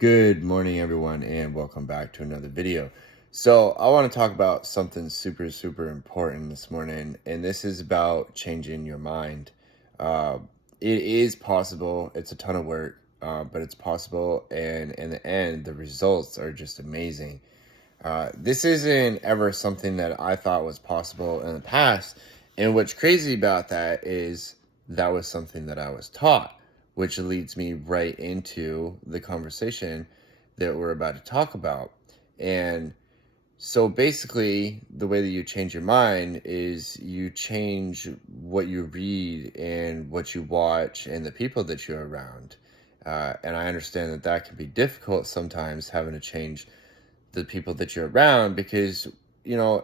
Good morning, everyone, and welcome back to another video. So, I want to talk about something super important this morning, and this is about changing your mind. Uh, it is possible, it's a ton of work, but it's possible, and in the end, the results are just amazing. This isn't ever something that I thought was possible in the past. And what's crazy about that is that was something that I was taught, which leads me right into the conversation that we're about to talk about. And so basically, the way that you change your mind is you change what you read and what you watch and the people that you're around. And I understand that that can be difficult sometimes, having to change the people that you're around because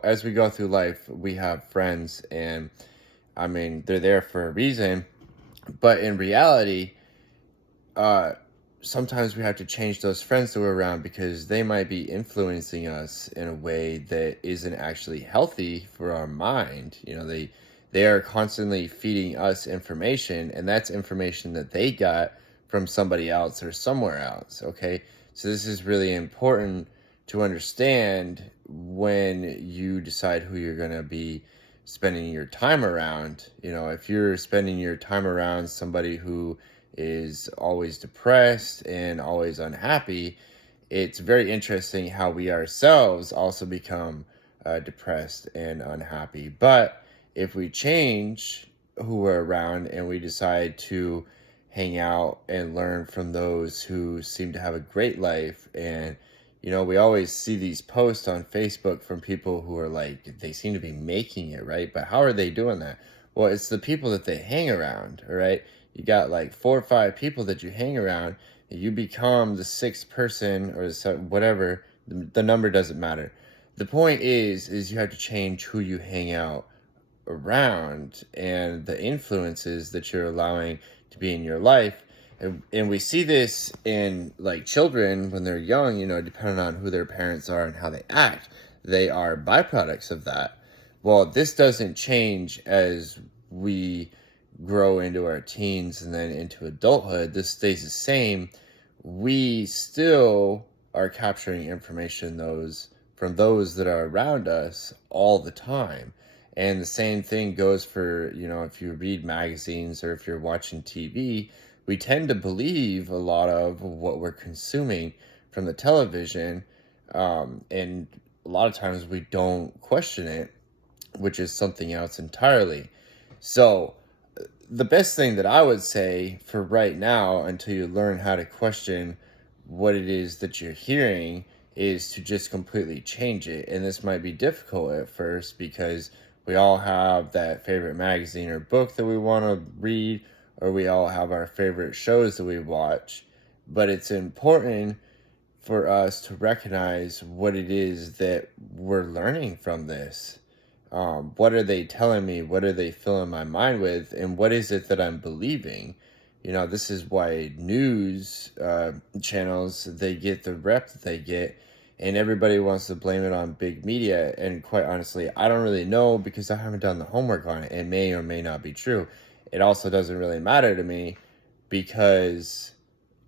as we go through life we have friends, and I mean they're there for a reason, but in reality uh sometimes we have to change those friends that we're around because they might be influencing us in a way that isn't actually healthy for our mind. They are constantly feeding us information, and that's information that they got from somebody else or somewhere else. Okay, so this is really important to understand when you decide who you're going to be spending your time around. If you're spending your time around somebody who is always depressed and always unhappy, it's very interesting how we ourselves also become depressed and unhappy. But if we change who we're around and we decide to hang out and learn from those who seem to have a great life, and we always see these posts on Facebook from people who are like, they seem to be making it, right? But how are they doing that? Well, it's the people that they hang around, all right? You got like 4 or 5 people that you hang around, and you become the sixth person or whatever. The number doesn't matter. The point is you have to change who you hang out around and the influences that you're allowing to be in your life. And we see this in like children when they're young, depending on who their parents are and how they act, they are byproducts of that. Well, this doesn't change as we grow into our teens and then into adulthood. This stays the same. We still are capturing information those from those that are around us all the time. And the same thing goes for, if you read magazines or if you're watching TV, we tend to believe a lot of what we're consuming from the television. And a lot of times we don't question it, which is something else entirely. So, the best thing that I would say for right now, until you learn how to question what it is that you're hearing, is to just completely change it. And this might be difficult at first because we all have that favorite magazine or book that we want to read, or we all have our favorite shows that we watch. But it's important for us to recognize what it is that we're learning from this. What are they telling me? What are they filling my mind with? And what is it that I'm believing? This is why news channels, they get the rep that they get, and everybody wants to blame it on big media. And quite honestly, I don't really know because I haven't done the homework on it. It may or may not be true. It also doesn't really matter to me because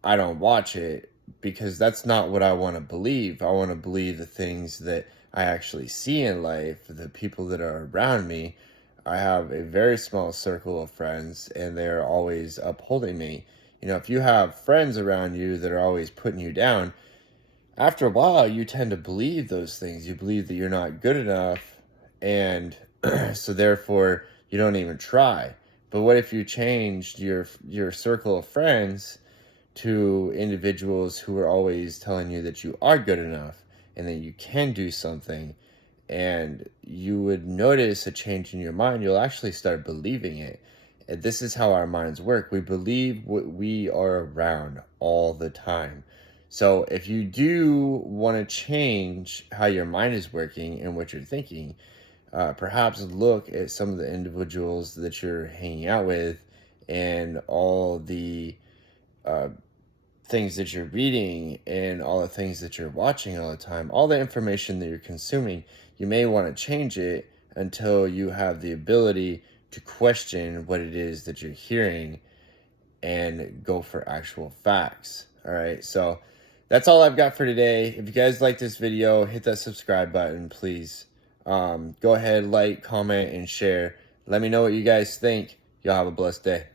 I don't watch it, because that's not what I want to believe. I want to believe the things that I actually see in life, the people that are around me. I have a very small circle of friends, and they're always upholding me. If you have friends around you that are always putting you down, after a while, you tend to believe those things. You believe that you're not good enough, and so therefore, you don't even try. But what if you changed your circle of friends to individuals who are always telling you that you are good enough and that you can do something, and you would notice a change in your mind? You'll actually start believing it. And this is how our minds work. We believe what we are around all the time. So if you do want to change how your mind is working and what you're thinking, perhaps look at some of the individuals that you're hanging out with and all the uh, things that you're reading and all the things that you're watching all the time, all the information that you're consuming. You may want to change it until you have the ability to question what it is that you're hearing and go for actual facts. All right. So that's all I've got for today. If you guys like this video, hit that subscribe button, please. Go ahead, like, comment, and share. Let me know what you guys think. Y'all have a blessed day.